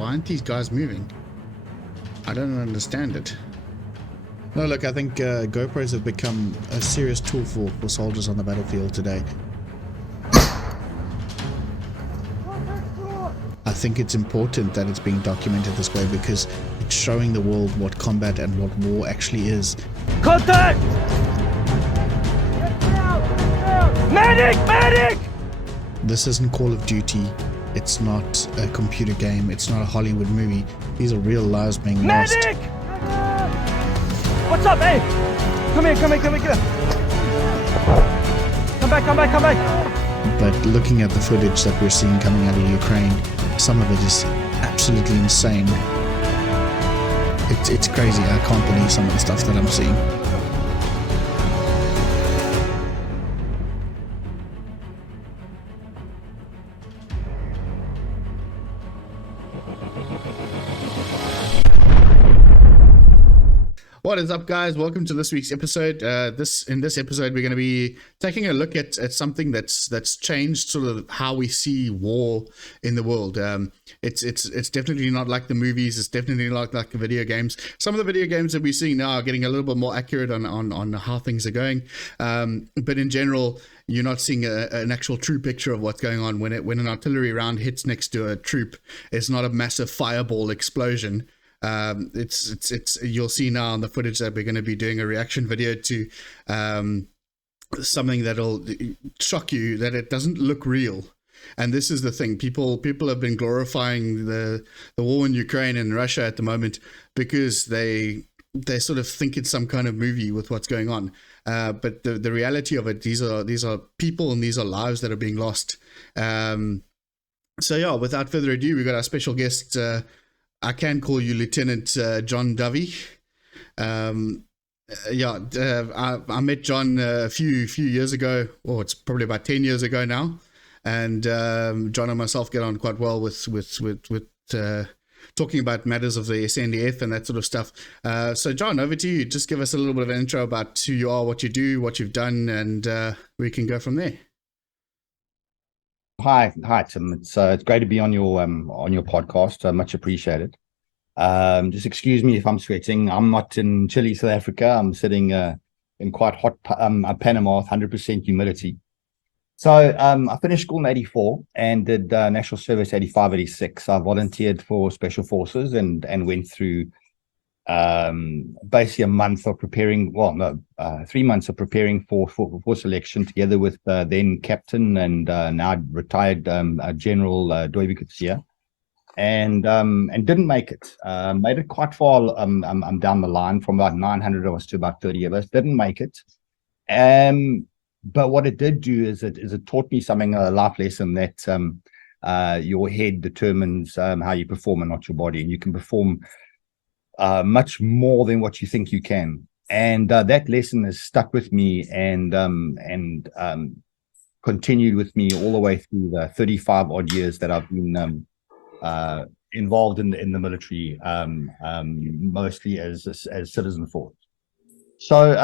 why aren't these guys moving? I don't understand it. No, look, I think GoPros have become a serious tool for soldiers on the battlefield today. I think it's important that it's being documented this way because it's showing the world what combat and what war actually is. Contact! Medic! Medic! This isn't Call of Duty. It's not a computer game. It's not a Hollywood movie. These are real lives being lost. Medic! What's up, hey? Come here. Come back. But looking at the footage that we're seeing coming out of Ukraine, some of it is absolutely insane. It's crazy. I can't believe some of the stuff that I'm seeing. What is up, guys? Welcome to this week's episode. In this episode, we're going to be taking a look at something that's changed sort of how we see war in the world. It's definitely not like the movies. It's definitely not like the video games. Some of the video games that we're seeing now are getting a little bit more accurate on how things are going. But in general, you're not seeing an actual true picture of what's going on. When an artillery round hits next to a troop, it's not a massive fireball explosion. You'll see now on the footage that we're going to be doing a reaction video to something that'll shock you that it doesn't look real. And this is the thing, people have been glorifying the war in Ukraine and Russia at the moment because they sort of think it's some kind of movie with what's going on. But the reality of it, these are people and these are lives that are being lost. So yeah, without further ado, we've got our special guest. I can call you Lieutenant John Dovey. I met John a few years ago. Oh, it's probably about 10 years ago now. And John and myself get on quite well with talking about matters of the SANDF and that sort of stuff. So John, over to you. Just give us a little bit of an intro about who you are, what you do, what you've done, and we can go from there. Hi, Tim. It's great to be on your podcast. Much appreciated. Just excuse me if I'm sweating. I'm not in chilly South Africa. I'm sitting in quite hot Panama with 100% humidity. So I finished school in '84 and did national service '85, '86. I volunteered for Special Forces and went through basically a month of preparing. 3 months of preparing for selection, together with then captain and now retired General Davy, and didn't make it. Made it quite far. I'm down the line from about 900 of us to about 30 of us. Didn't make it. But what it did do is it taught me something, a life lesson, that your head determines how you perform and not your body, and you can perform much more than what you think you can. And that lesson has stuck with me and continued with me all the way through the 35 odd years that I've been involved in the military, mostly as citizen force. So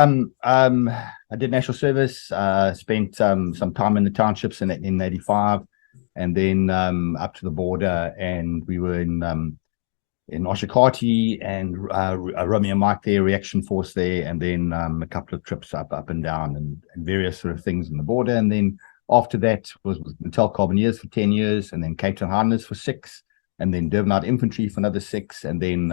I did national service, spent some time in the townships in '85, and then up to the border, and we were in Oshakati and Romeo Mike there, reaction force there, and then a couple of trips up and down and various sort of things in the border. And then after that was Natal Carbineers for 10 years, and then Cape Town Highlanders for 6, and then Durban Infantry for another 6, and then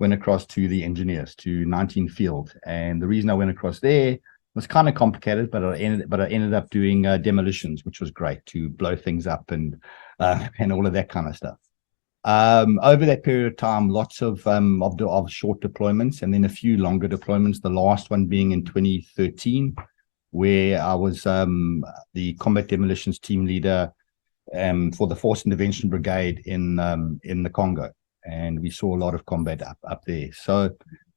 went across to the engineers to 19 Field. And the reason I went across there was kind of complicated, but I ended up doing demolitions, which was great, to blow things up and all of that kind of stuff. Over that period of time, lots of short deployments, and then a few longer deployments, the last one being in 2013, where I was the combat demolitions team leader for the Force Intervention Brigade in the Congo, and we saw a lot of combat up there. So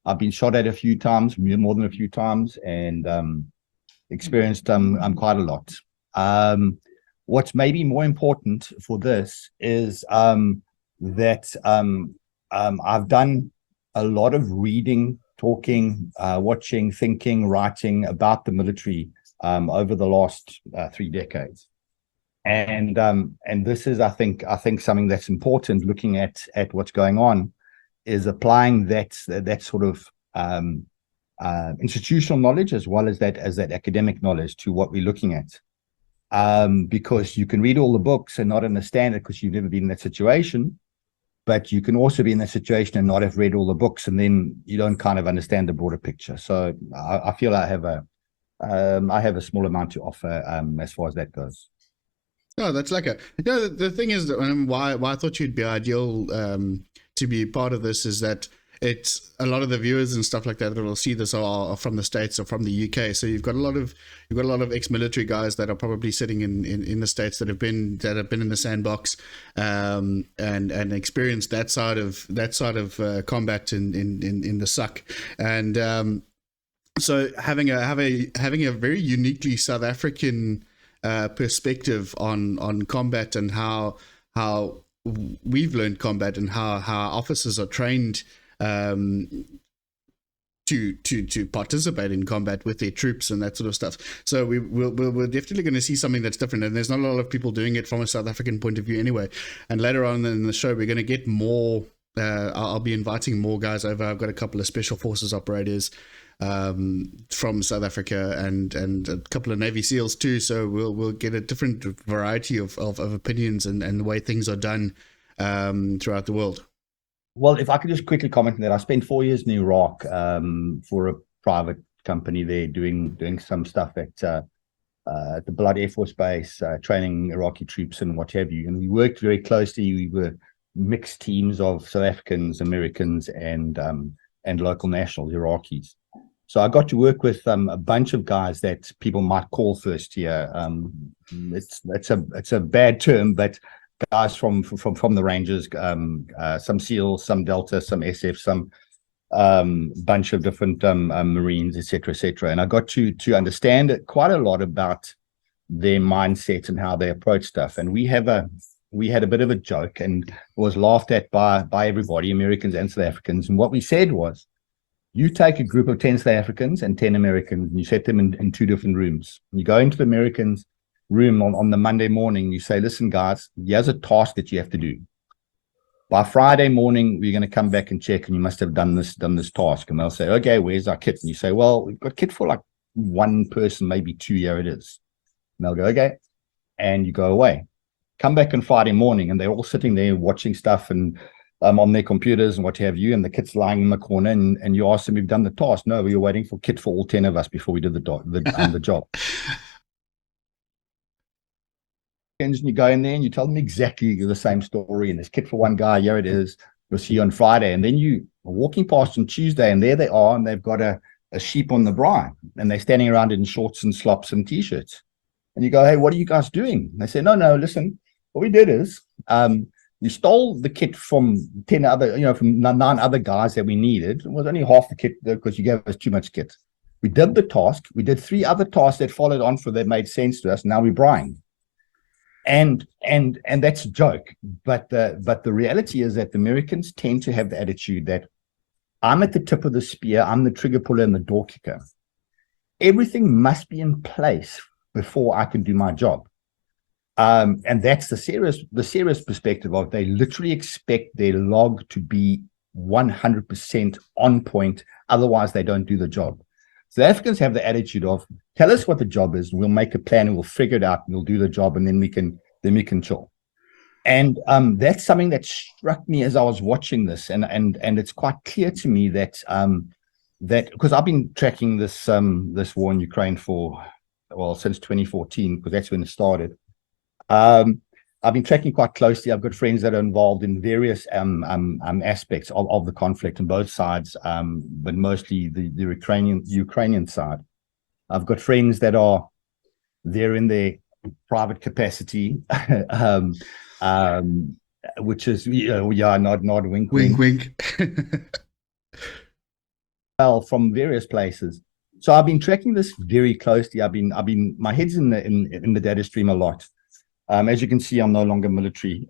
I've been shot at a few times, more than a few times, and experienced quite a lot. What's maybe more important for this is that I've done a lot of reading, talking, watching, thinking, writing about the military over the last 3 decades. And this is, I think something that's important, looking at what's going on, is applying that sort of institutional knowledge as well as that academic knowledge to what we're looking at. Because you can read all the books and not understand it because you've never been in that situation, but you can also be in that situation and not have read all the books, and then you don't kind of understand the broader picture. So I feel I have a small amount to offer as far as that goes. No, that's like the thing is that why I thought you'd be ideal to be part of this is that it's a lot of the viewers and stuff like that that will see this are from the States or from the UK. So you've got a lot of ex-military guys that are probably sitting in the States that have been in the sandbox and experienced that side of combat in the suck. And so having a very uniquely South African perspective on combat and how we've learned combat and how officers are trained to participate in combat with their troops and that sort of stuff. So we're definitely going to see something that's different, and there's not a lot of people doing it from a South African point of view anyway. And later on in the show, we're going to get more. I'll be inviting more guys over. I've got a couple of special forces operators from South Africa and a couple of Navy SEALs too. So we'll get a different variety of opinions and the way things are done throughout the world. Well, if I could just quickly comment on that, I spent 4 years in Iraq for a private company there doing some stuff at the Blood Air Force Base, training Iraqi troops and what have you. And we worked very closely. We were mixed teams of South Africans, Americans, and local nationals, Iraqis. So I got to work with a bunch of guys that people might call first year. It's a bad term, but guys from the Rangers, some SEALs, some Delta, some SF, some bunch of different Marines, etc., etc. And I got to understand quite a lot about their mindset and how they approach stuff. And we had a bit of a joke, and it was laughed at by everybody, Americans and South Africans. And what we said was, you take a group of 10 South Africans and 10 Americans, and you set them in two different rooms. You go into the Americans' room on the Monday morning, you say, listen, guys, here's a task that you have to do. By Friday morning, we're going to come back and check, and you must have done this task. And they'll say, okay, where's our kit? And you say, well, we've got kit for like one person, maybe two, here it is. And they'll go, okay. And you go away. Come back on Friday morning, and they're all sitting there watching stuff and on their computers and what have you, and the kit's lying in the corner, and you ask them, we've done the task. No, we were waiting for kit for all 10 of us before we did the job. And you go in there and you tell them exactly the same story, and there's kit for one guy, here it is, we'll see you on Friday. And then you are walking past on Tuesday, and there they are, and they've got a sheep on the braai, and they're standing around in shorts and slops and t-shirts. And you go, hey, what are you guys doing? And they say, no, listen, what we did is we stole the kit from 10 other, from 9 other guys that we needed. It was only half the kit because you gave us too much kit. We did the task. We did 3 other tasks that followed on for that made sense to us. Now we're braaiing. And that's a joke. But the reality is that the Americans tend to have the attitude that I'm at the tip of the spear. I'm the trigger puller and the door kicker. Everything must be in place before I can do my job. And that's the serious perspective of, they literally expect their log to be 100% on point. Otherwise, they don't do the job. So the Africans have the attitude of, tell us what the job is, and we'll make a plan, and we'll figure it out, and we'll do the job, and then we can chill. And that's something that struck me as I was watching this, and it's quite clear to me that that, because I've been tracking this war in Ukraine since 2014, because that's when it started. I've been tracking quite closely. I've got friends that are involved in various aspects of the conflict on both sides, but mostly the Ukrainian side. I've got friends that are there in their private capacity, which is, yeah, nod, wink, wink. Well, from various places. So I've been tracking this very closely. My head's in the data stream a lot. As you can see, I'm no longer military.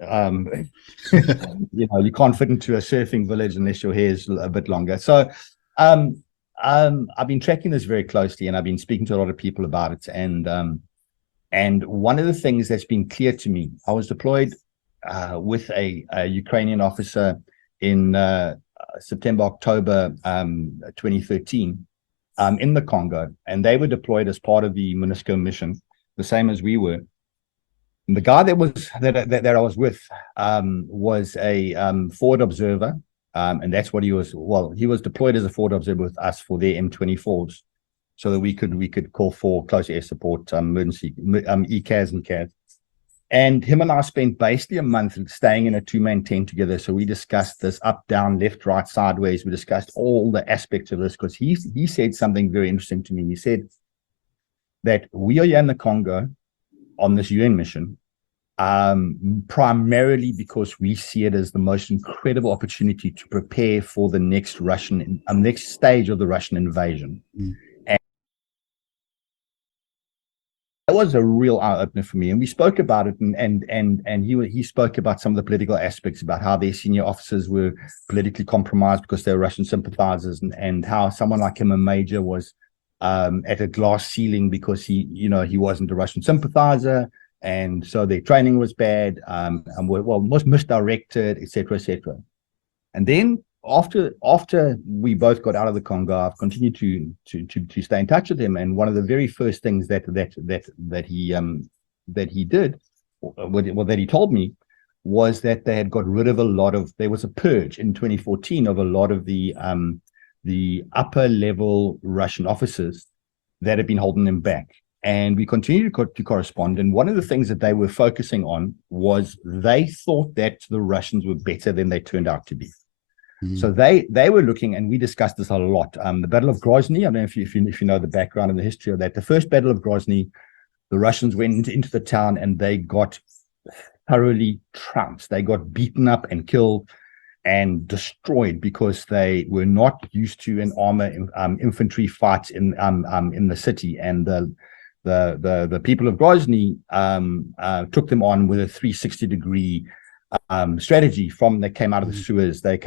You can't fit into a surfing village unless your hair is a bit longer. So I've been tracking this very closely, and I've been speaking to a lot of people about it. And And one of the things that's been clear to me, I was deployed with a Ukrainian officer in September, October 2013 in the Congo, and they were deployed as part of the MONUSCO mission, the same as we were. And the guy that I was with was a forward observer, and that's what he was. Well, he was deployed as a forward observer with us for their M24s, so that we could call for close air support, emergency ECAS and CAS. And him and I spent basically a month staying in a two-man tent together. So we discussed this up, down, left, right, sideways. We discussed all the aspects of this, because he said something very interesting to me. He said that we are here in the Congo on this UN mission, primarily because we see it as the most incredible opportunity to prepare for the next next stage of the Russian invasion. That was a real eye-opener for me, and we spoke about it, and he spoke about some of the political aspects, about how their senior officers were politically compromised because they were Russian sympathizers, and how someone like him, a major, was at a glass ceiling because he wasn't a Russian sympathizer, and so their training was bad, and was misdirected, etc., etc. And then after we both got out of the Congo, I've continued to stay in touch with him. And one of the very first things that he did, that he told me, was that they had got rid of there was a purge in 2014 of a lot of the upper level Russian officers that had been holding them back. And we continued to correspond. And one of the things that they were focusing on was they thought that the Russians were better than they turned out to be. So they were looking, and we discussed this a lot. The Battle of Grozny, I don't know if you know the background and the history of that. The first Battle of Grozny, the Russians went into the town and they got thoroughly trounced. They got beaten up and killed and destroyed because they were not used to an armor infantry fight in the city. And the people of Grozny took them on with a 360-degree strategy. They came out of the sewers, they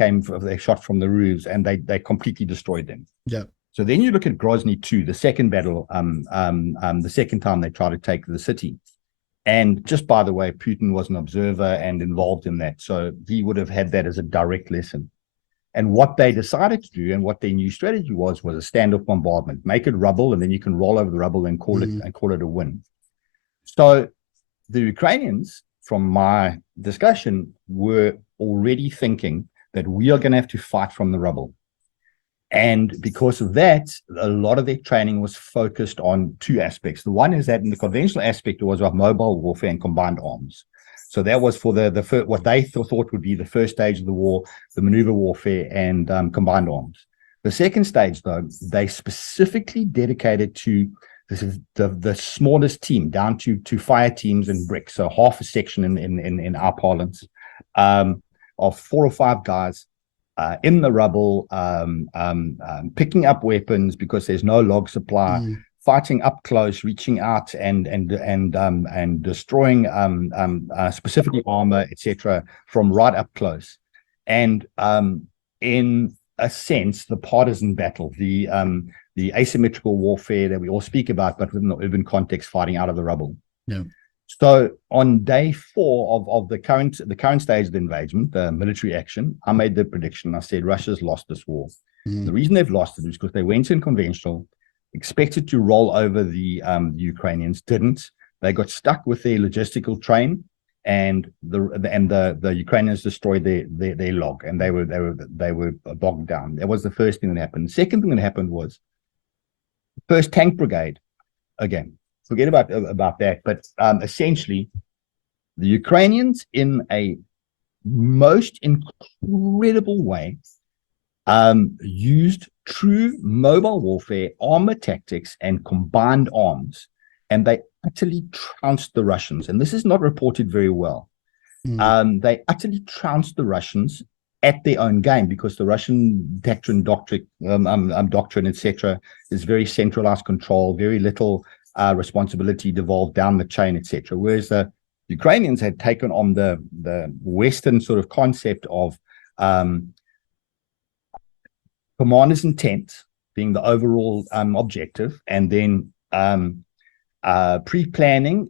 shot from the roofs, and they completely destroyed them. Yeah. So then you look at Grozny 2, the second battle, the second time they tried to take the city. And just by the way, Putin was an observer and involved in that, so he would have had that as a direct lesson. And what they decided to do, and what their new strategy was a standoff bombardment. Make it rubble, and then you can roll over the rubble and call it a win. So the Ukrainians, from my discussion, were already thinking that we are going to have to fight from the rubble. And because of that, a lot of their training was focused on two aspects. The one is that in the conventional aspect, it was about mobile warfare and combined arms. So that was for the first, what they thought would be the first stage of the war, the maneuver warfare and combined arms. The second stage, though, they specifically dedicated to the smallest team, down to fire teams and bricks, so half a section in our parlance, of 4 or 5 guys in the rubble, picking up weapons because there's no log supply, fighting up close, reaching out and destroying specifically armor, etc., from right up close. And in a sense, the partisan battle, the asymmetrical warfare that we all speak about, but within the urban context, fighting out of the rubble. Yeah. So on day 4 of the current stage of the invasion, the military action, I made the prediction. I said Russia's lost this war. The reason they've lost it is because they went in conventional, expected to roll over the Ukrainians, didn't. They got stuck with their logistical train, and the Ukrainians destroyed their log, and they were bogged down. That was the first thing that happened. The second thing that happened was first tank brigade. Again, forget about that, but essentially the Ukrainians, in a most incredible way, used true mobile warfare, armor tactics, and combined arms, and they utterly trounced the Russians. And this is not reported very well. They utterly trounced the Russians at their own game, because the Russian doctrine, etc., is very centralized control, very little responsibility devolved down the chain, etc. Whereas the Ukrainians had taken on the Western sort of concept of commander's intent being the overall objective, and then pre-planning,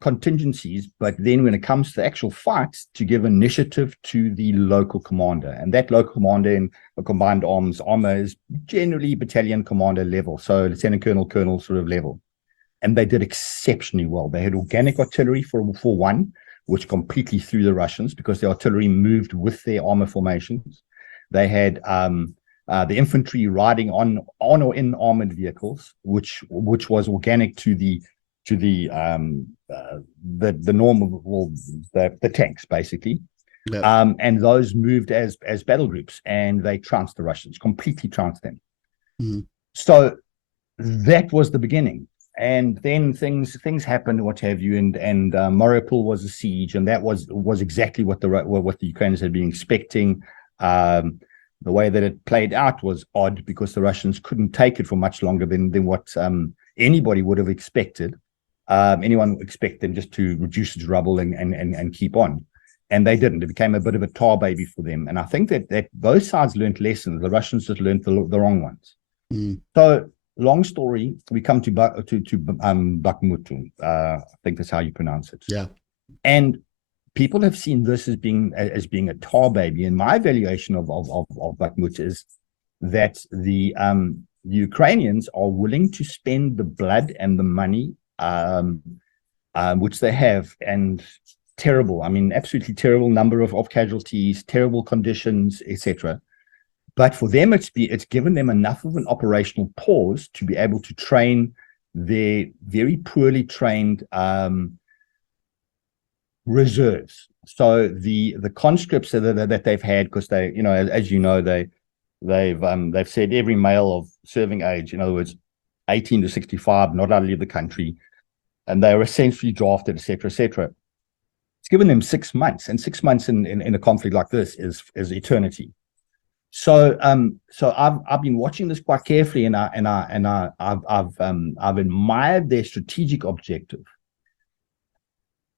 contingencies, but then when it comes to the actual fights, to give initiative to the local commander. And that local commander in a combined armor is generally battalion commander level, so lieutenant colonel sort of level. And they did exceptionally well. They had organic artillery for one, which completely threw the Russians because the artillery moved with their armor formations. They had the infantry riding on or in armored vehicles, which was organic to the normal, well, the tanks basically. Yep. And those moved as battle groups, and they trounced the Russians, completely trounced them. So that was the beginning. And then things happened, what have you, and Mariupol was a siege, and that was exactly what the Ukrainians had been expecting. The way that it played out was odd because the Russians couldn't take it for much longer than what anybody would have expected. Anyone expect them just to reduce its rubble and keep on, and they didn't. It became a bit of a tar baby for them, and I think that both sides learned lessons. The Russians just learned the wrong ones. So. Long story, we come to Bakhmut. I think that's how you pronounce it. Yeah. And people have seen this as being a tar baby. And my evaluation of Bakhmut is that the Ukrainians are willing to spend the blood and the money, which they have, and terrible. I mean, absolutely terrible number of casualties, terrible conditions, etc. But for them, it's given them enough of an operational pause to be able to train their very poorly trained reserves. So the conscripts that they've had, because they, as you know, they've said every male of serving age, in other words, 18 to 65, not allowed to leave the country, and they are essentially drafted, etc., etc. It's given them 6 months, and 6 months in a conflict like this is eternity. So I've been watching this quite carefully, and I've admired their strategic objective.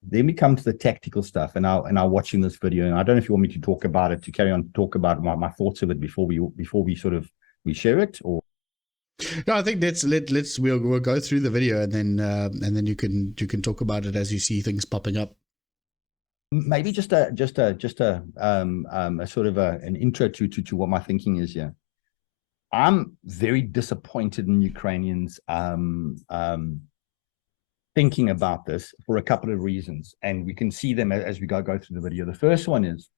Then we come to the tactical stuff, and I'm watching this video, and I don't know if you want me to talk about it, to carry on talk about my thoughts of it before we share it, or. No, I think we'll go through the video, and then you can talk about it as you see things popping up. Maybe just a sort of an intro to what my thinking is here. I'm very disappointed in Ukrainians thinking about this for a couple of reasons, and we can see them as we go through the video. The first one is,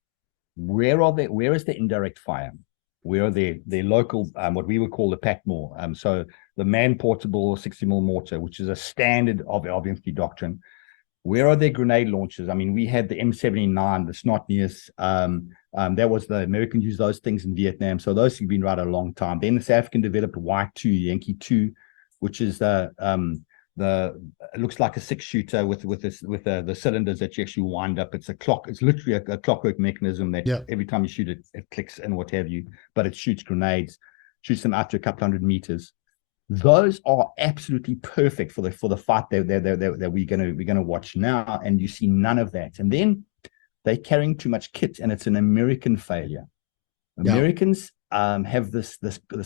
where is the indirect fire? Where are their local, what we would call the PACMOR, so the man-portable 60mm mortar, which is a standard of infantry doctrine. Where are their grenade launchers? I mean, we had the M79, the Snotnius. That was the Americans used those things in Vietnam. So those have been around a long time. Then the South African developed Y2, Yankee 2, which is it looks like a 6-shooter with the cylinders that you actually wind up. It's a clock. It's literally a clockwork mechanism that every time you shoot it, it clicks and what have you. But it shoots grenades, shoots them out to a couple hundred meters. Those are absolutely perfect for the fight that we're gonna watch now, and you see none of that. And then they're carrying too much kit, and it's an American failure. Americans have this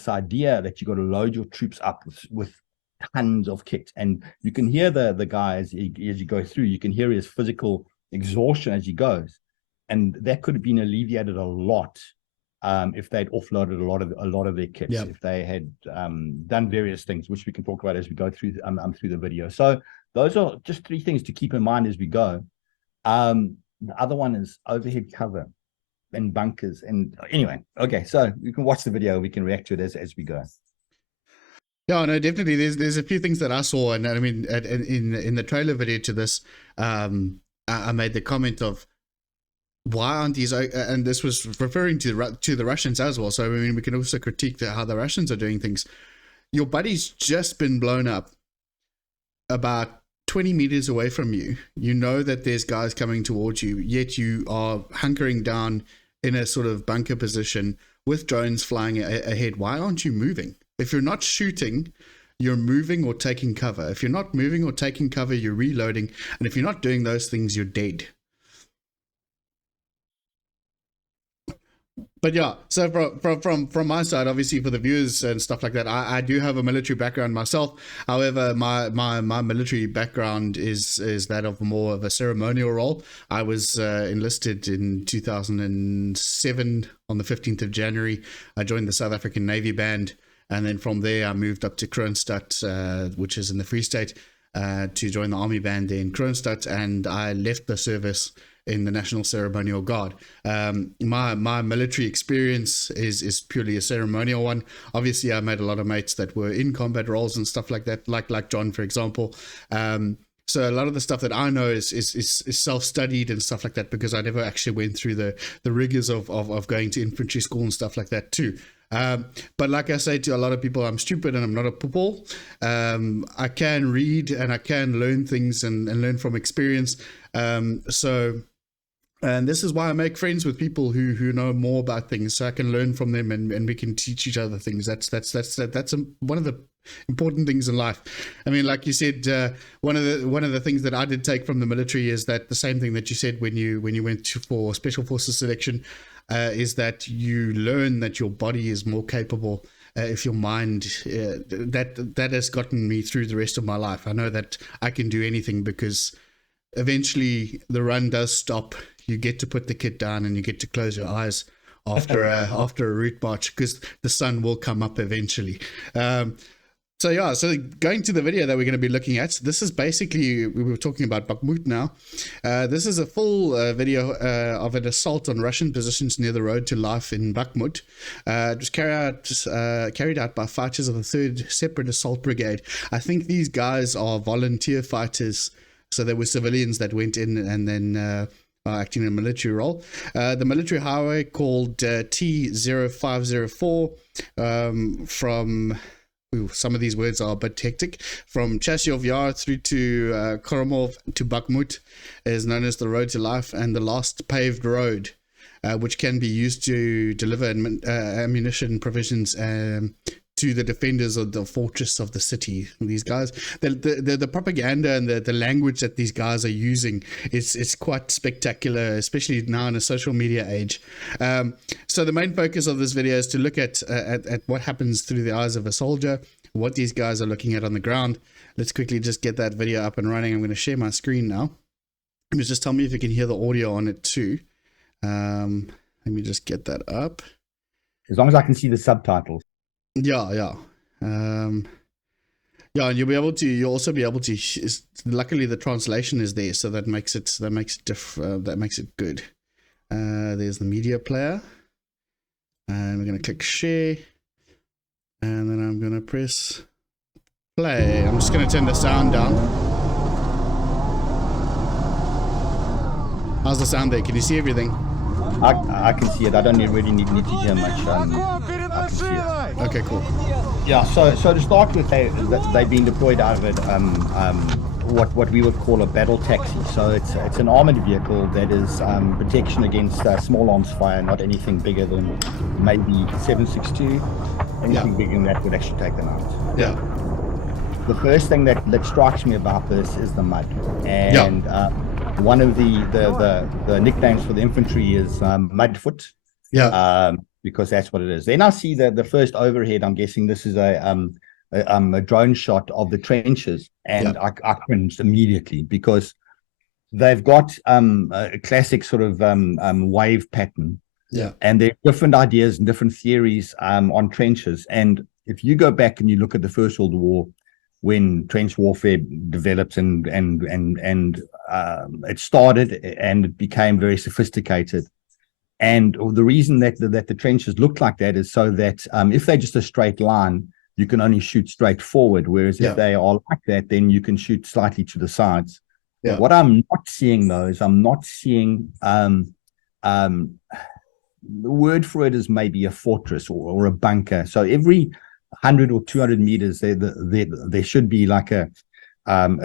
idea that you got to load your troops up with tons of kit, and you can hear the guy as you go through. You can hear his physical exhaustion as he goes, and that could have been alleviated a lot. If they'd offloaded a lot of their kits, if they had done various things, which we can talk about as we go through the video. So those are just 3 things to keep in mind as we go. The other one is overhead cover and bunkers. And anyway, okay, so you can watch the video. We can react to it as we go. Yeah, no, definitely. There's a few things that I saw, and I mean, in the trailer video to this, I made the comment of, why aren't these, and this was referring to the Russians as well. So I mean, we can also critique how the Russians are doing things. Your buddy's just been blown up about 20 meters away from you. You know that there's guys coming towards you, yet you are hunkering down in a sort of bunker position with drones flying ahead. Why aren't you moving? If you're not shooting, you're moving or taking cover. If you're not moving or taking cover, you're reloading. And if you're not doing those things, you're dead. But yeah, so from my side, obviously for the viewers and stuff like that, I do have a military background myself. However, my military background is that of more of a ceremonial role. I was enlisted in 2007 on the 15th of January. I joined the South African Navy Band, and then from there I moved up to Kroonstad, which is in the Free State, to join the Army Band in Kroonstad, and I left the service in the National Ceremonial Guard. My military experience is purely a ceremonial one. Obviously, I made a lot of mates that were in combat roles and stuff like that, like John, for example. So a lot of the stuff that I know is self-studied and stuff like that, because I never actually went through the rigors of going to infantry school and stuff like that too. But like I say to a lot of people, I'm stupid and I'm not a pupil. I can read and I can learn things and learn from experience. And this is why I make friends with people who know more about things, so I can learn from them and we can teach each other things. That's one of the important things in life. I mean, like you said, one of the things that I did take from the military is that the same thing that you said when you went for special forces selection, is that you learn that your body is more capable. If your mind, that has gotten me through the rest of my life. I know that I can do anything, because eventually the run does stop. You get to put the kit down and you get to close your eyes after a route march, because the sun will come up eventually. So going to the video that we're going to be looking at, this is basically, we were talking about Bakhmut now. This is a full video of an assault on Russian positions near the road to life in Bakhmut. It was carried out by fighters of the Third Separate Assault Brigade. I think these guys are volunteer fighters, so there were civilians that went in and then acting in a military role. The military highway called T0504 from... some of these words are a bit hectic. From Chasovoy Yar through to Khromovo to Bakhmut is known as the road to life, and the last paved road, which can be used to deliver ammunition provisions to the defenders of the fortress of the city. These guys, the propaganda and the language that these guys are using is quite spectacular, especially now in a social media age. So the main focus of this video is to look at what happens through the eyes of a soldier, what these guys are looking at on the ground. Let's quickly just get that video up and running. I'm going to share my screen now. Just tell me if you can hear the audio on it too. Let me just get that up. As long as I can see the subtitles. Yeah. And you'll also be able to, luckily the translation is there, so that makes it good. There's the media player, and we're going to click share, and then I'm going to press play. I'm just going to turn the sound down. How's the sound there? Can you see everything? I can see it. I don't really need to hear much. I can see it. Okay, cool. Yeah. So to start with, they've been deployed out of it. What we would call a battle taxi. So it's an armored vehicle that is protection against small arms fire, not anything bigger than maybe 7.62. Anything bigger than that would actually take them out. Yeah. The first thing that strikes me about this is the mud, and one of the nicknames for the infantry is Mudfoot. Yeah. Because that's what it is. Then I see the first overhead. I'm guessing this is a drone shot of the trenches, and I cringed immediately, because they've got a classic sort of wave pattern. Yeah. And there are different ideas and different theories on trenches. And if you go back and you look at the First World War, when trench warfare developed and it started and it became very sophisticated. And the reason that the trenches look like that is so that if they're just a straight line, you can only shoot straight forward. Whereas if they are like that, then you can shoot slightly to the sides. Yeah. What I'm not seeing though is I'm not seeing the word for it is maybe a fortress or a bunker. So every 100 or 200 meters, there should be like a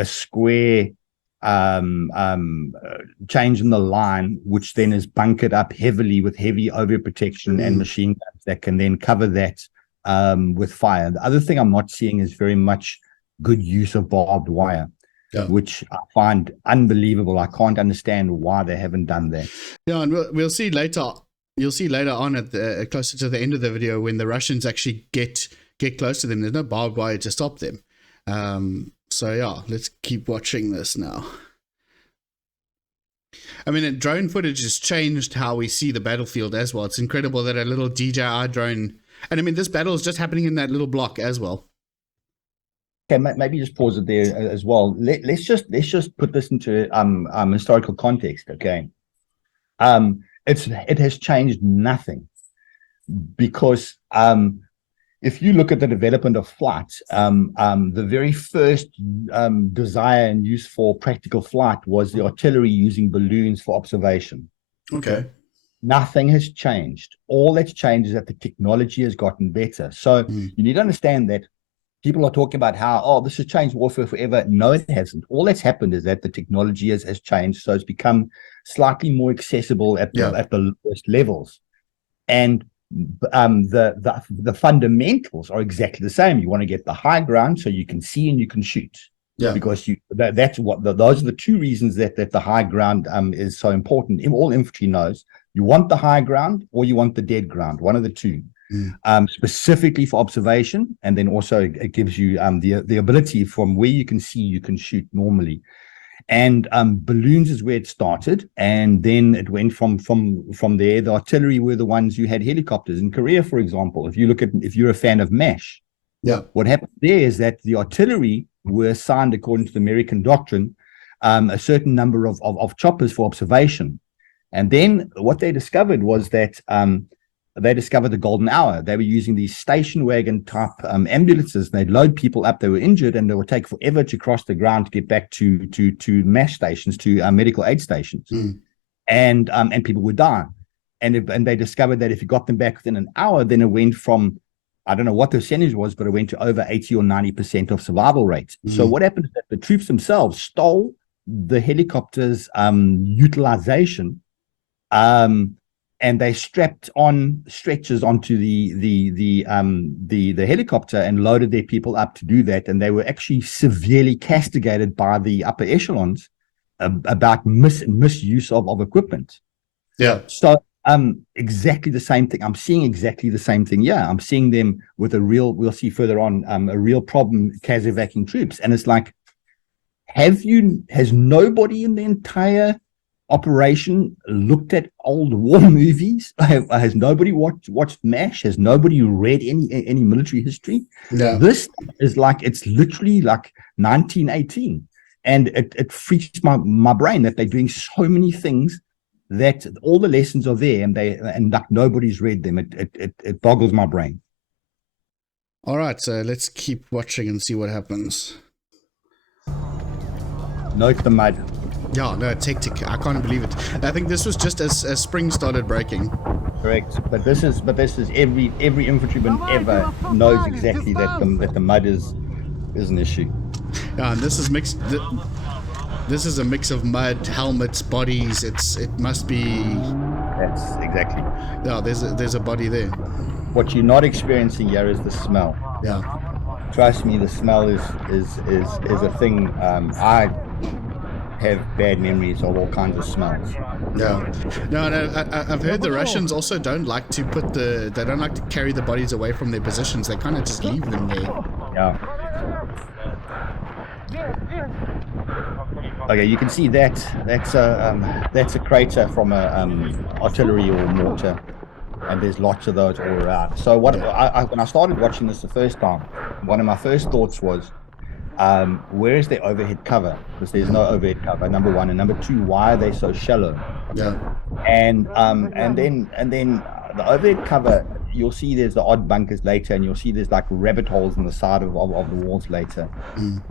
square change in the line, which then is bunkered up heavily with heavy overprotection and machine guns that can then cover that with fire. The other thing I'm not seeing is very much good use of barbed wire, which I find unbelievable. I can't understand why they haven't done that. Yeah, and we'll see later you'll see later on at the closer to the end of the video when the Russians actually get close to them. There's no barbed wire to stop them. So yeah, let's keep watching this now. I mean, drone footage has changed how we see the battlefield as well. It's incredible that a little DJI drone, and I mean, this battle is just happening in that little block as well. Okay, maybe just pause it there as well. Let's just put this into historical context. Okay, it has changed nothing, because if you look at the development of flight, the very first desire and use for practical flight was the artillery using balloons for observation. Okay. Nothing has changed. All that's changed is that the technology has gotten better. So you need to understand that people are talking about how, oh, this has changed warfare forever. No, it hasn't. All that's happened is that the technology has changed. So it's become slightly more accessible at the lowest levels. And the fundamentals are exactly the same. You want to get the high ground so you can see and you can shoot. Yeah, because those are the two reasons that the high ground is so important. All infantry knows you want the high ground or you want the dead ground, one of the two. Specifically for observation, and then also it gives you the ability from where you can see you can shoot normally. And balloons is where it started, and then it went from there. The artillery were the ones who had helicopters. In Korea, for example, if you're a fan of MASH, what happened there is that the artillery were assigned, according to the American doctrine, a certain number of choppers for observation. And then what they discovered was that they discovered the golden hour. They were using these station wagon type ambulances. They'd load people up. They were injured, and they would take forever to cross the ground to get back to MASH stations, to medical aid stations, and people would die. And they discovered that if you got them back within an hour, then it went from, I don't know what the percentage was, but it went to over 80 or 90% of survival rates. So what happened is that the troops themselves stole the helicopters' utilization. And they strapped on stretchers onto the helicopter and loaded their people up to do that. And they were actually severely castigated by the upper echelons about misuse of equipment. Yeah. So exactly the same thing. I'm seeing exactly the same thing. Yeah, I'm seeing them with we'll see further on, a real problem Chasovoying troops. And it's like, has nobody in the entire operation looked at old war movies? Has nobody watched MASH? Has nobody read any military history? No. This is like, it's literally like 1918, and it freaks my brain that they're doing so many things, that all the lessons are there and like nobody's read them. It boggles my brain. All right, so let's keep watching and see what happens. Note the mud. Yeah, no, it's hectic. I can't believe it. I think this was just as spring started breaking. Correct, but this is every infantryman ever knows exactly that the mud is an issue. Yeah, and this is mixed. This is a mix of mud, helmets, bodies. It must be. That's exactly. Yeah, there's a body there. What you're not experiencing here is the smell. Yeah. Trust me, the smell is a thing. I have bad memories of all kinds of smells. Yeah. No, I've heard the Russians also don't like to carry the bodies away from their positions. They kind of just leave them there. Yeah. Okay, you can see that's a crater from a artillery or mortar, and there's lots of those all around. So when I started watching this the first time, one of my first thoughts was, where is their overhead cover? Because there's no overhead cover, number one, and number two, why are they so shallow? Yeah. And then the overhead cover, you'll see there's the odd bunkers later, and you'll see there's like rabbit holes in the side of the walls later.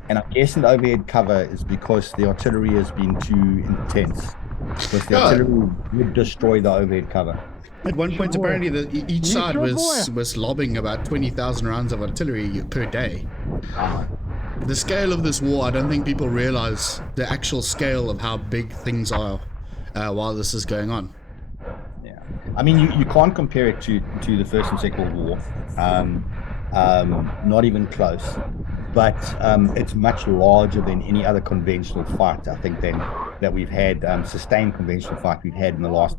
And I'm guessing the overhead cover is because the artillery has been too intense, because the artillery would destroy the overhead cover. At one point, apparently, each side was lobbing about 20,000 rounds of artillery per day. The scale of this war, I don't think people realize the actual scale of how big things are while this is going on. Yeah, I mean, you can't compare it to the First and Second World War, not even close. But it's much larger than any other conventional fight, I think, that we've had, sustained conventional fight we've had in the last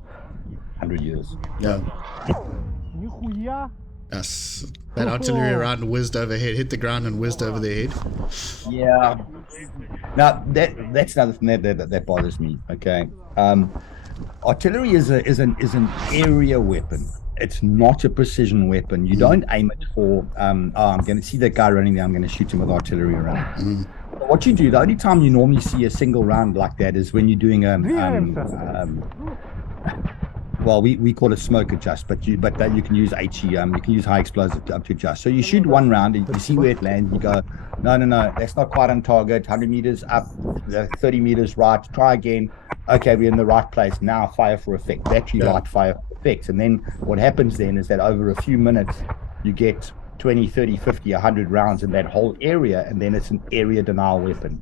100 years. Yeah. Yes. That artillery round whizzed overhead, hit the ground and whizzed over their head. Yeah. Now that's another thing that bothers me. Okay. Artillery is an area weapon. It's not a precision weapon. You don't aim it for I'm going to see that guy running there, I'm going to shoot him with artillery round. What you do, the only time you normally see a single round like that is when you're doing well, we call it smoke adjust, but that you can use HE, you can use high explosive up to adjust. So you shoot one round, and you see where it lands. You go, no, that's not quite on target. 100 meters up, 30 meters right. Try again. Okay, we're in the right place now. Fire for effect. Battery light, fire for effect. And then what happens then is that over a few minutes, you get 20, 30, 50, 100 rounds in that whole area, and then it's an area denial weapon.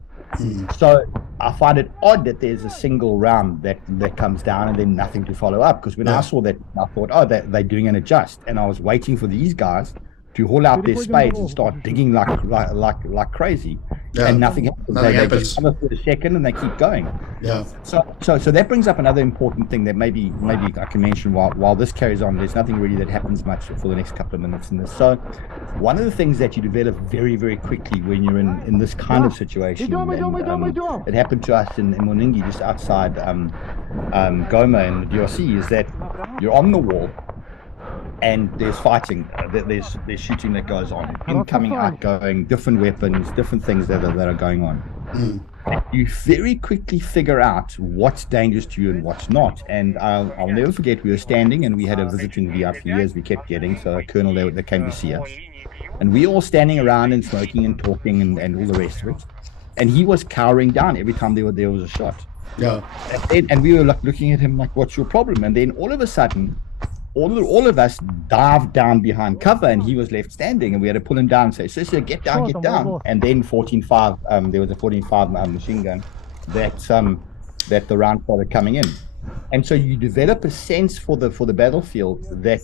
So I find it odd that there's a single round that comes down and then nothing to follow up. Because when I saw that, I thought, oh, they're doing an adjust, and I was waiting for these guys to haul out their spades and start digging like crazy, and nothing happens. They just come up for a second and they keep going. Yeah. So that brings up another important thing that maybe I can mention while this carries on. There's nothing really that happens much for the next couple of minutes in this. So one of the things that you develop very, very quickly when you're in this kind of situation, it happened to us in Moningi, just outside Goma in the DRC, is that you're on the wall and there's fighting, there's shooting that goes on, incoming, outgoing, different weapons, different things that are going on. You very quickly figure out what's dangerous to you and what's not. And I'll never forget, we were standing and we had a visitor in the VR for years we kept getting, so a colonel there that came to see us. And we all standing around and smoking and talking and all the rest of it. And he was cowering down every time there was a shot. Yeah. And we were like looking at him like, what's your problem? And then all of a sudden, all of us dived down behind cover, and he was left standing, and we had to pull him down and say, "Sister, get down." And then 14.5, there was a 14.5 machine gun that the round started coming in, and so you develop a sense for the battlefield that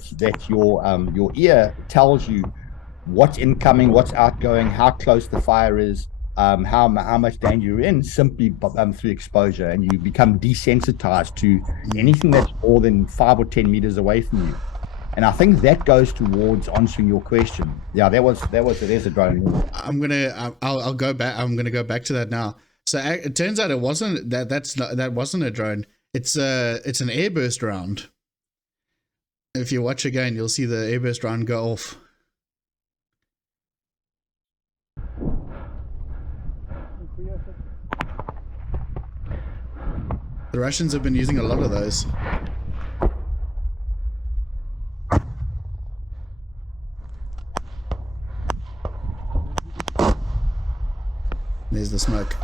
your ear tells you what's incoming, what's outgoing, how close the fire is, how much danger you're in, simply through exposure, and you become desensitized to anything that's more than 5 or 10 meters away from you. And I think that goes towards answering your question. Yeah, there's a drone. I'll go back. I'm gonna go back to that now. So it turns out it wasn't that wasn't a drone. It's an airburst round. If you watch again, you'll see the airburst round go off. The Russians have been using a lot of those. There's the smoke.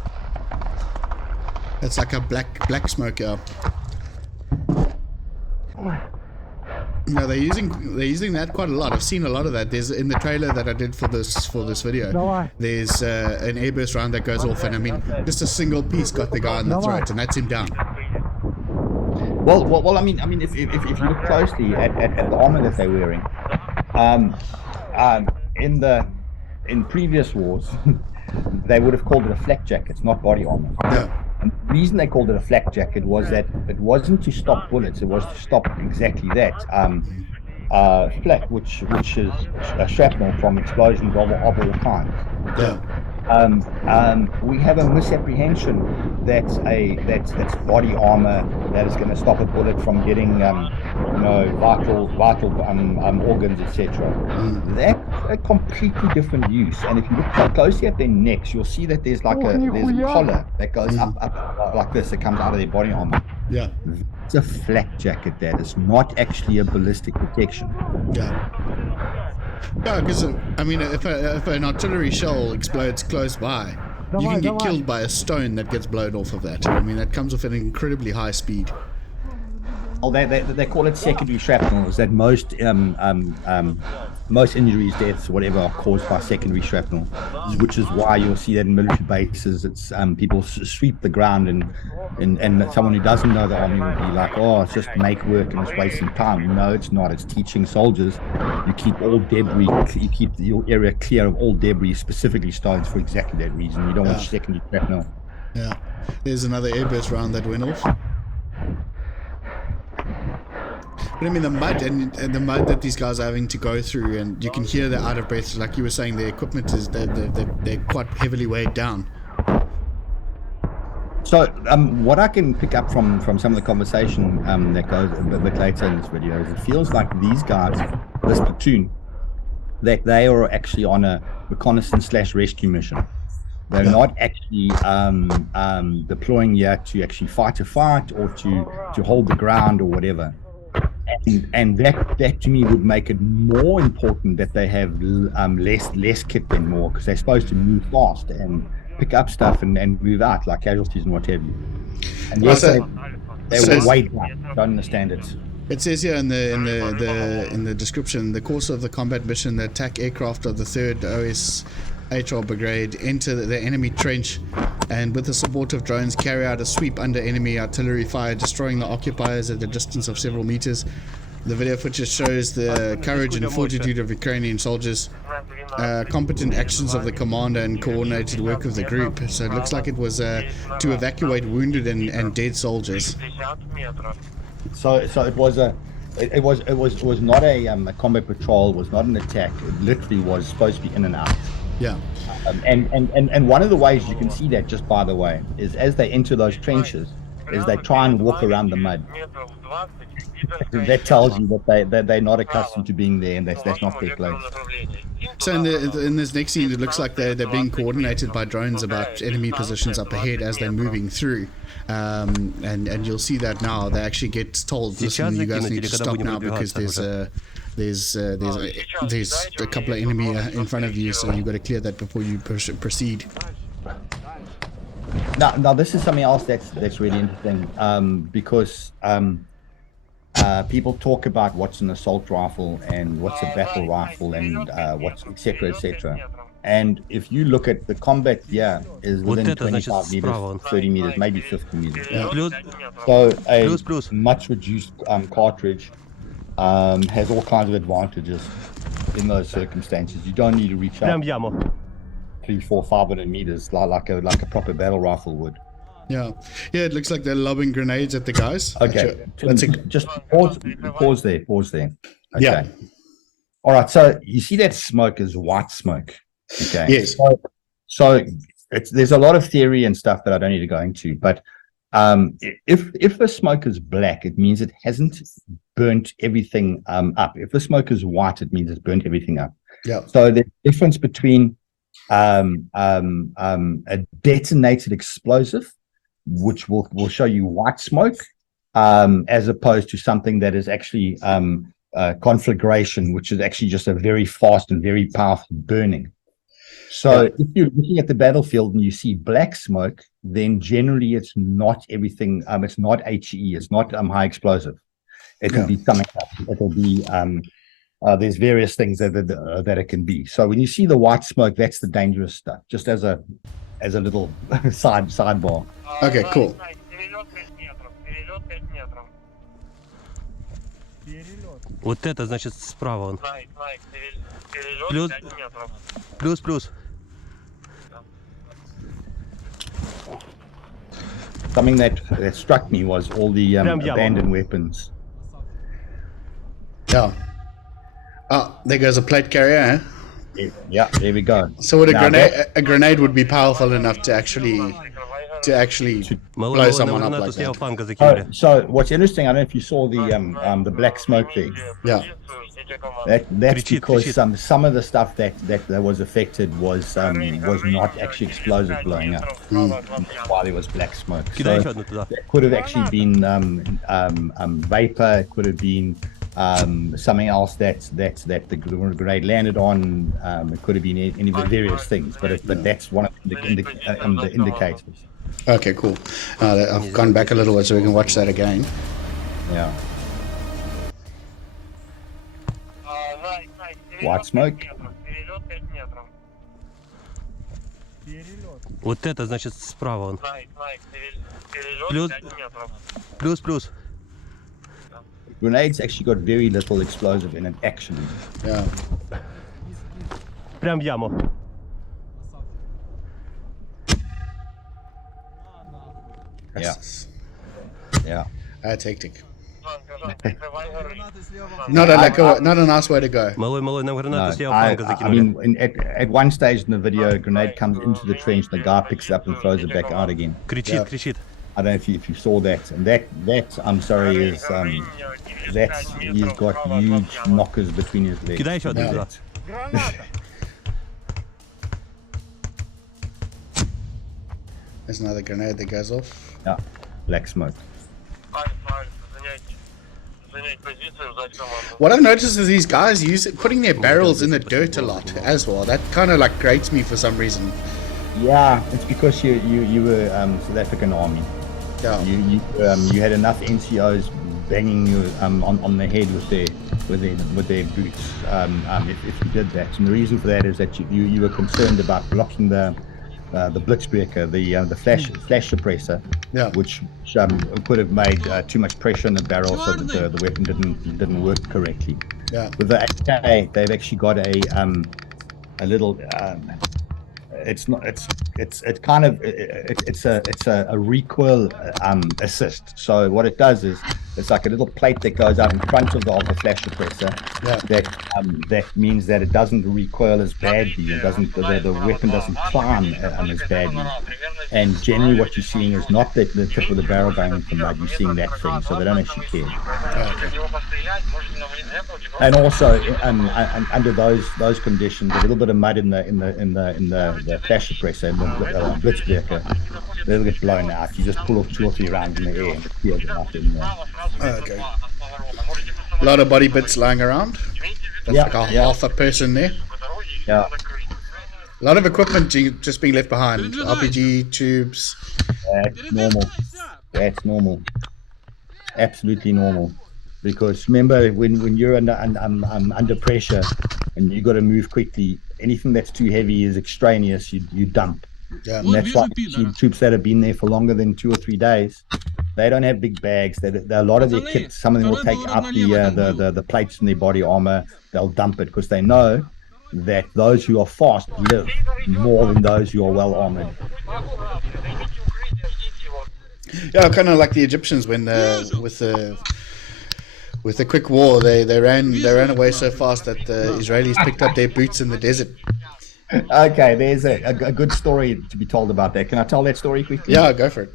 It's like a black smoke, yeah. No, they're using that quite a lot. I've seen a lot of that. There's in the trailer that I did for this video. There's an airburst round that goes off, and I mean, just a single piece got the guy in the throat, and that's him down. Well, I mean, if you look closely at the armor that they're wearing, in previous wars, they would have called it a flak jacket. It's not body armor. Yeah. And the reason they called it a flak jacket was that it wasn't to stop bullets. It was to stop exactly that. Flak, which is a shrapnel from explosions of all kinds. Yeah. We have a misapprehension that's body armor that is going to stop a bullet from getting vital organs, etc. That's a completely different use. And if you look closely at their necks, you'll see that there's a collar that goes up like this, that comes out of their body armor. Yeah. It's a flak jacket. That is not actually a ballistic protection. Yeah. Yeah, because I mean, if an artillery shell explodes close by, you can get killed by a stone that gets blown off of that. I mean, that comes off at an incredibly high speed. Oh, they call it secondary shrapnel. Is that most injuries, deaths, whatever, are caused by secondary shrapnel, which is why you'll see that in military bases. It's people sweep the ground, and someone who doesn't know the army would be like, oh, it's just make work and it's wasting time. No, it's not. It's teaching soldiers. You keep all debris, you keep your area clear of all debris, specifically stones, for exactly that reason. You don't want secondary shrapnel. Yeah. There's another airburst round that went off. But I mean, the mud and the mud that these guys are having to go through, and you can hear they're out of breath. Like you were saying, the equipment is they're quite heavily weighed down. So what I can pick up from some of the conversation that goes a bit later in this video is it feels like these guys, this platoon, that they are actually on a reconnaissance / rescue mission. They're not actually deploying here to actually fight a fight or to hold the ground or whatever. And that to me would make it more important that they have less kit than more, because they're supposed to move fast and pick up stuff and move out like casualties and what have you. And yes, they were weighed down. Don't understand it. It says here in the description, the course of the combat mission, the attack aircraft of the 3rd OSHR Brigade enter the enemy trench and with the support of drones carry out a sweep under enemy artillery fire, destroying the occupiers at a distance of several meters. The video footage shows the courage and fortitude of Ukrainian soldiers, competent actions of the commander, and coordinated work of the group. So it looks like it was to evacuate wounded and dead soldiers. So it was not a combat patrol. It was not an attack. It literally was supposed to be in and out. Yeah. And one of the ways you can see that, just by the way, is as they enter those trenches, is they try and walk around the mud. That tells you that they're not accustomed to being there, and that's not their place. So in this next scene, it looks like they're being coordinated by drones about enemy positions up ahead as they're moving through. And you'll see that now. They actually get told, listen, you guys need to stop now because there's a couple of enemy in front of you, so you've got to clear that before you proceed. Now this is something else that's really interesting, because people talk about what's an assault rifle and what's a battle rifle and what's etc. And if you look at the combat here is within 25 meters, 30 meters, maybe 50 meters. So a much reduced cartridge has all kinds of advantages in those circumstances. You don't need to reach out 300, 400, 500 meters like a proper battle rifle would. Yeah, it looks like they're lobbing grenades at the guys. Okay, just pause there. Okay. Yeah. All right. So you see that smoke is white smoke. Okay. Yes. So there's a lot of theory and stuff that I don't need to go into, but if the smoke is black, it means it hasn't burnt everything up. If the smoke is white, it means it's burnt everything up. Yeah. So the difference between a detonated explosive, which will show you white smoke, as opposed to something that is actually conflagration, which is actually just a very fast and very powerful burning. So if you're looking at the battlefield and you see black smoke, then generally it's not everything. It's not HE. It's not high explosive. It will be something else. It will be there's various things that it can be. So when you see the white smoke, that's the dangerous stuff. Just as a little sidebar. Okay, cool. Вот это значит справа он. Плюс. Something that struck me was all the abandoned weapons. Yeah. Oh, there goes a plate carrier, eh? Yeah, there we go. So would a grenade would be powerful enough to actually blow someone up like that. So what's interesting, I don't know if you saw the black smoke there. Yeah. That's because some of the stuff that was affected was not actually explosive blowing up. While there was black smoke. So it could have actually been vapor. It could have been something else that the grenade landed on. It could have been any of the various things, but that's one of the indicators. Okay, cool. I've gone back a little bit so we can watch that again. Yeah. White smoke. Вот это значит справа он. Плюс. Grenades actually got very little explosive in it, actually. Yeah. Прям в яму. Yeah. That's hectic. Not a nice way to go. Малой, нам гранату слева I, фланга I закинули. mean, at one stage in the video, a grenade comes into the trench, the guy picks it up and throws it back out again. Кричит. I don't know if you saw that, and that I'm sorry is that's he's got huge knockers between his legs. Кидай еще один туда. There's another grenade that goes off. Yeah, black smoke. What I've noticed is these guys putting their barrels in the dirt a lot as well. That kind of like grates me for some reason. Yeah, it's because you were South African Army. Yeah. You had enough NCOs banging you on the head with their boots if you did that. And the reason for that is that you were concerned about blocking the blitzbreaker, the flash suppressor, Yeah. which could have made too much pressure on the barrel so that the weapon didn't work correctly. Yeah. With the AK, they've actually got a little. It's a recoil assist. So what it does is it's like a little plate that goes out in front of the flash suppressor. Yeah. That means that it doesn't recoil as badly. It doesn't the weapon doesn't climb as badly. And generally, what you're seeing is not the tip of the barrel going into the mud. You're seeing that thing, so they don't actually care. And also, under those conditions, a little bit of mud in the flash suppressor and the blitzbreaker, they'll get blown out. You just pull off 2 or 3 rounds in the air and it clears it out in there. Okay. A lot of body bits lying around. That's Yeah, like a yeah. half a person there. Yeah, A lot of equipment just being left behind. RPG tubes. that's normal. That's normal. Absolutely normal. Because remember, when you're under pressure and you got to move quickly, anything that's too heavy is extraneous. You dump. Yeah. And that's why you see troops that have been there for longer than 2 or 3 days. They don't have big bags. A lot of their kit, some of them will take out the plates in their body armor. They'll dump it because they know that those who are fast live more than those who are well armored. Yeah, kind of like the Egyptians when with the quick war, they ran away so fast that the Israelis picked up their boots in the desert. Okay, there's a good story to be told about that. Can I tell that story quickly? Yeah, go for it.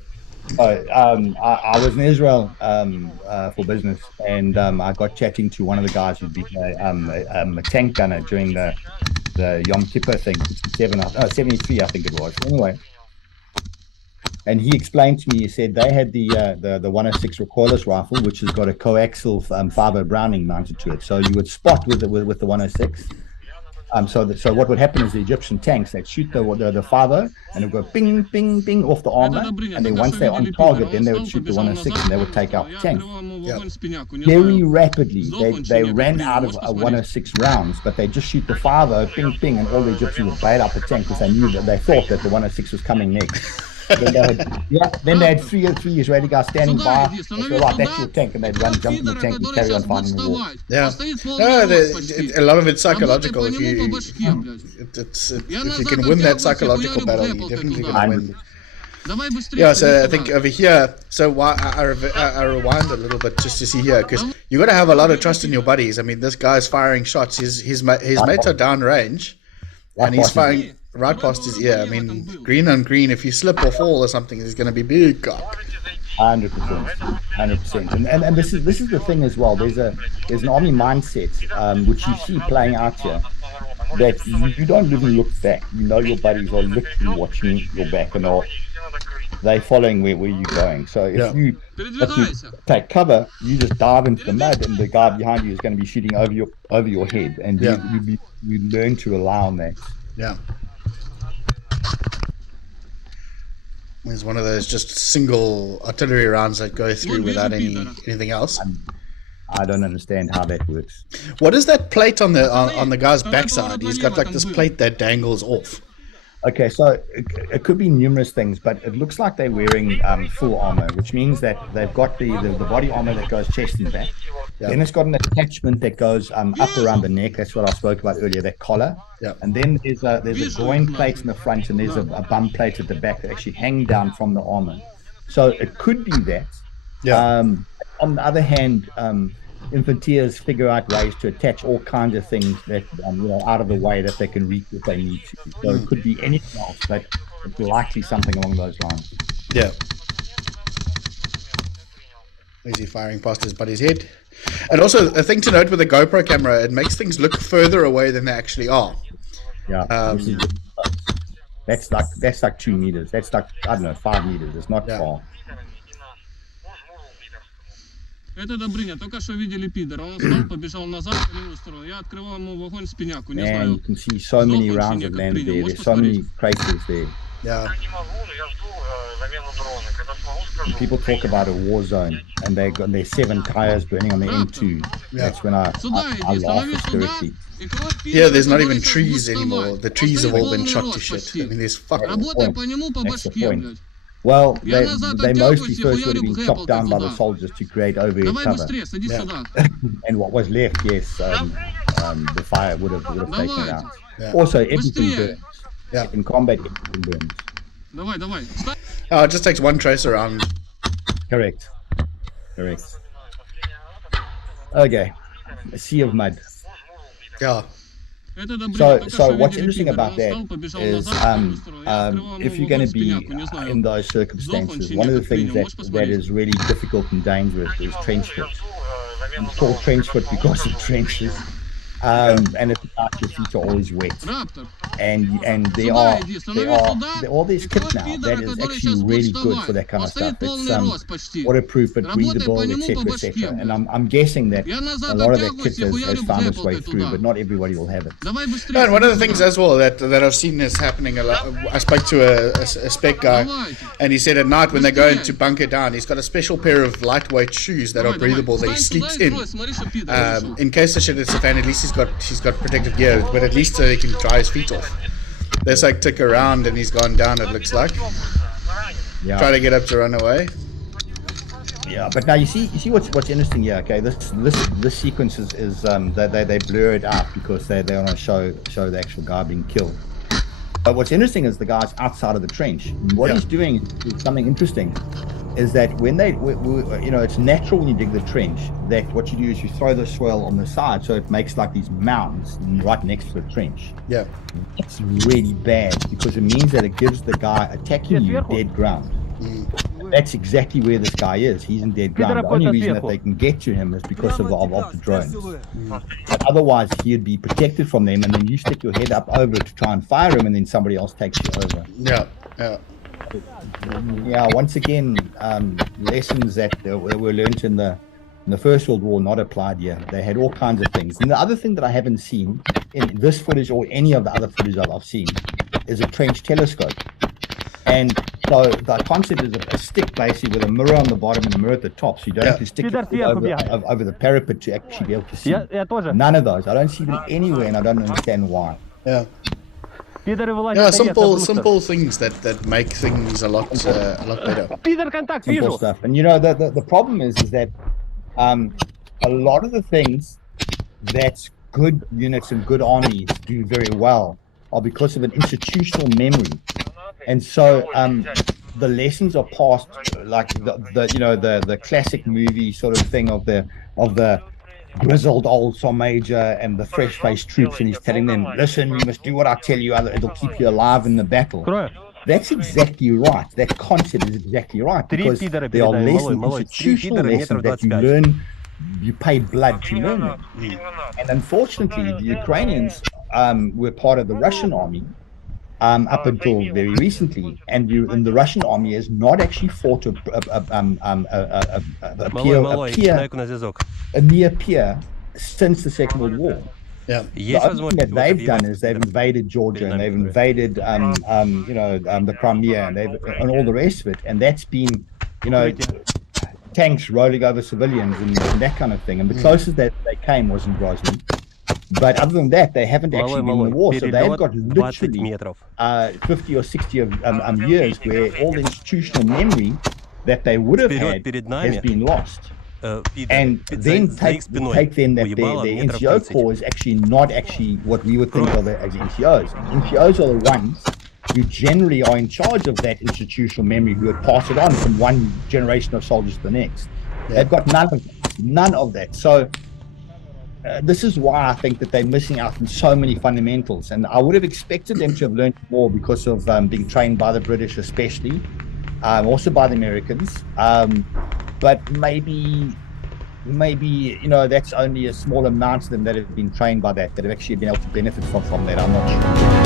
I was in Israel for business, and I got chatting to one of the guys who'd been a tank gunner during the Yom Kippur thing, 73, I think it was. Anyway, and he explained to me, he said they had the 106 recoilless rifle, which has got a coaxial 5.0 Browning mounted to it. So you would spot with the 106. So what would happen is the Egyptian tanks, they'd shoot the 5.0 and it would go ping, ping, ping off the armor. And then once they're on target, then they would shoot the 106 and they would take out the tank. Very rapidly, they ran out of 106 rounds, but they just shoot the 5.0, ping, ping, and all the Egyptians would bail out the tank because they thought that the 106 was coming next. Then they had three Israeli guys standing by. They said, right, that's your tank, and they'd jump in the tank and carry on fighting the war. Yeah, a lot of it's psychological. If you can win that psychological battle, you definitely gonna win. Yeah, so I think over here, so I rewind a little bit just to see here, because you got to have a lot of trust in your buddies. I mean, this guy's firing shots. His mates are down range, and he's firing right past his ear. I mean, green on green. If you slip or fall or something, there's going to be big cock. 100%. And this is the thing as well. There's an army mindset which you see playing out here, that you don't even look back. You know your buddies are literally watching your back and they're following where you're going. So if you take cover, you just dive into the mud, and the guy behind you is going to be shooting over your head, and you learn to rely on that. Yeah. It's one of those just single artillery rounds that go through without anything else. I don't understand how that works. What is that plate on the guy's backside? He's got like this plate that dangles off. Okay, so it could be numerous things, but it looks like they're wearing full armor, which means that they've got the body armor that goes chest and back. Yep. Then it's got an attachment that goes up around the neck. That's what I spoke about earlier, that collar. Yep. And then there's a groin plate in the front, and there's a bum plate at the back that actually hang down from the armor. So it could be that. Yeah. On the other hand, infanteers figure out ways to attach all kinds of things that out of the way that they can reach if they need to. So it could be anything else, but it's likely something along those lines. Yeah. Is he firing past his buddy's head? And also, a thing to note with the GoPro camera, it makes things look further away than they actually are. Yeah. That's like 2 meters. That's like, I don't know, 5 meters. It's not far. Это Добрыня, только что видели пидора. Он встал, побежал назад по левую сторону. Я открывал ему в огонь спиняку. Не знаю. You can see so many rounds have landed there. There's so many craters there. Yeah. People talk about a war zone and they got their 7 tires burning on the M2. That's when I laugh hysterically. Yeah, there's not even trees anymore. The trees have all been shot to shit. I mean, there's fucking... That's the point. Well, they mostly first would have been chopped down by the soldiers to create overhead cover. And what was left, yes, the fire would have taken it out. Yeah. Also, everything burns. Yeah. In combat, everything burns. Oh, it just takes one tracer around. Correct. Okay. A sea of mud. Yeah. So what's interesting about that is if you're going to be in those circumstances, one of the things that is really difficult and dangerous is trench foot. It's called trench foot because of trenches. And it's about your feet are always wet. And there are all these kits now that is actually really good for that kind of stuff. It's waterproof, but breathable, etc. And I'm guessing that a lot of that kit has found its way through, but not everybody will have it. And one of the things as well that I've seen is happening a lot. I spoke to a spec guy, and he said at night when they go into bunker down, he's got a special pair of lightweight shoes that are breathable that he sleeps in case the shit hits the fan. At least he's got protective gear, but at least he can dry his feet off. There's like tick around and he's gone down, it looks like. Yeah. Try to get up to run away. Yeah, but now you see what's interesting here. Okay, this sequence is they blur it out because they want to show the actual guy being killed. But what's interesting is the guy's outside of the trench. And what he's doing is something interesting. Is that when it's natural when you dig the trench that what you do is you throw the soil on the side so it makes like these mounds right next to the trench. Yeah. It's really bad because it means that it gives the guy attacking you dead ground. That's exactly where this guy is. He's in dead ground. The only reason that they can get to him is because of the drones. But otherwise, he'd be protected from them, and then you stick your head up over to try and fire him, and then somebody else takes you over. Yeah. Yeah, once again, lessons that were learnt in the First World War not applied here. They had all kinds of things. And the other thing that I haven't seen in this footage or any of the other footage that I've seen is a trench telescope. And so the concept is a stick basically with a mirror on the bottom and a mirror at the top, so you don't have to stick it over the parapet to actually be able to see. None of those. I don't see them anywhere, and I don't understand why. Yeah. Yeah, simple things that make things a lot better. Simple stuff. And the problem is that a lot of the things that good units and good armies do very well are because of an institutional memory. And so the lessons are passed like the classic movie sort of thing of the grizzled old Sergeant Major and the fresh-faced troops, and he's telling them, listen, you must do what I tell you, it'll keep you alive in the battle. That's exactly right. That concept is exactly right, because there are lessons, institutional lessons that you learn, you pay blood to learn them. And unfortunately, the Ukrainians were part of the Russian army up until very recently, and the Russian army has not actually fought a near peer since the Second World War. Yeah. The other thing that they've done is they've invaded Georgia and they've invaded the Crimea and all the rest of it, and that's been tanks rolling over civilians and that kind of thing. And the closest that they came was in Grozny. But other than that, they haven't actually been in the war. So they've got literally 50 or 60 of years where all the institutional memory that they would have had has been lost. And then take then that the NCO corps is actually not actually what we would think of as NCOs. NCOs are the ones who generally are in charge of that institutional memory, who would pass it on from one generation of soldiers to the next. They've got none of that. So this is why I think that they're missing out on so many fundamentals. And I would have expected them to have learned more because of being trained by the British, especially, also by the Americans. But maybe, you know, that's only a small amount of them that have been trained by that have actually been able to benefit from that. I'm not sure.